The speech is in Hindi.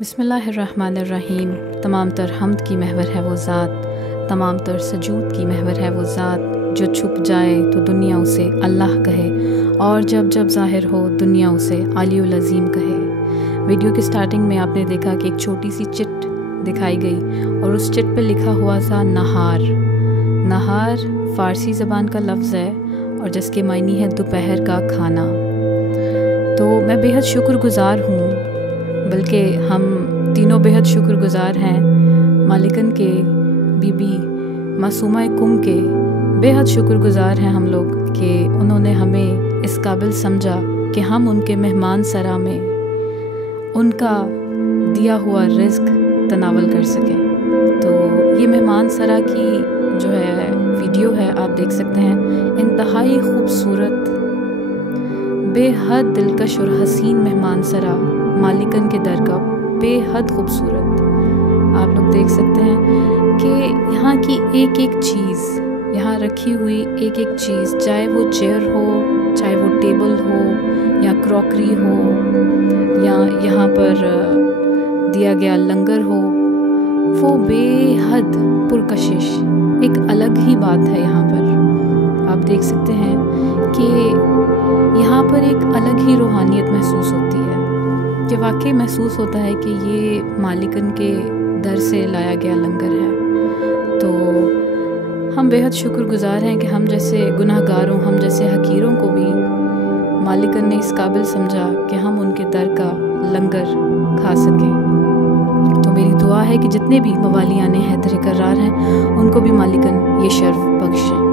बिस्मिल्लाहिर्रहमानिर्रहीम। तमाम तर हम्द की महवर है वो ज़ात, तमाम तर सजूद की महवर है वो ज़ात, जो छुप जाए तो दुनिया उसे अल्लाह कहे और जब जब ज़ाहिर हो दुनिया उसे आलियुल अज़ीम कहे। वीडियो की स्टार्टिंग में आपने देखा कि एक छोटी सी चिट दिखाई गई और उस चिट पे लिखा हुआ था नहार। नहार फ़ारसी ज़बान का लफ्ज़ है और जिसके मायने है दोपहर का खाना। तो मैं बेहद शुक्रगुज़ार हूँ, बल्कि हम तीनों बेहद शुक्रगुज़ार हैं मालिकन के, बीबी मासूमा कुम के बेहद शुक्रगुज़ार हैं हम लोग कि उन्होंने हमें इस काबिल समझा कि हम उनके मेहमान सरा में उनका दिया हुआ रिज़्क तनावल कर सकें। तो ये मेहमान सरा की जो है वीडियो है, आप देख सकते हैं। इंतहाई खूबसूरत, बेहद दिलकश और हसीन मेहमान सरा मालिकन के दर का, बेहद खूबसूरत। आप लोग देख सकते हैं कि यहाँ की एक एक चीज़, यहाँ रखी हुई एक एक चीज़, चाहे वो चेयर हो, चाहे वो टेबल हो या क्रॉकरी हो या यहाँ पर दिया गया लंगर हो, वो बेहद पुरकशिश, एक अलग ही बात है। यहाँ पर आप देख सकते हैं कि यहाँ पर एक अलग ही रूहानियत महसूस होती है कि वाकई महसूस होता है कि ये मालिकन के दर से लाया गया लंगर है। तो हम बेहद शुक्रगुज़ार हैं कि हम जैसे गुनाहगारों, हम जैसे हकीरों को भी मालिकन ने इस काबिल समझा कि हम उनके दर का लंगर खा सकें। तो मेरी दुआ है कि जितने भी मवालियान हैदर करार हैं उनको भी मालिकन ये शर्फ बख्शें।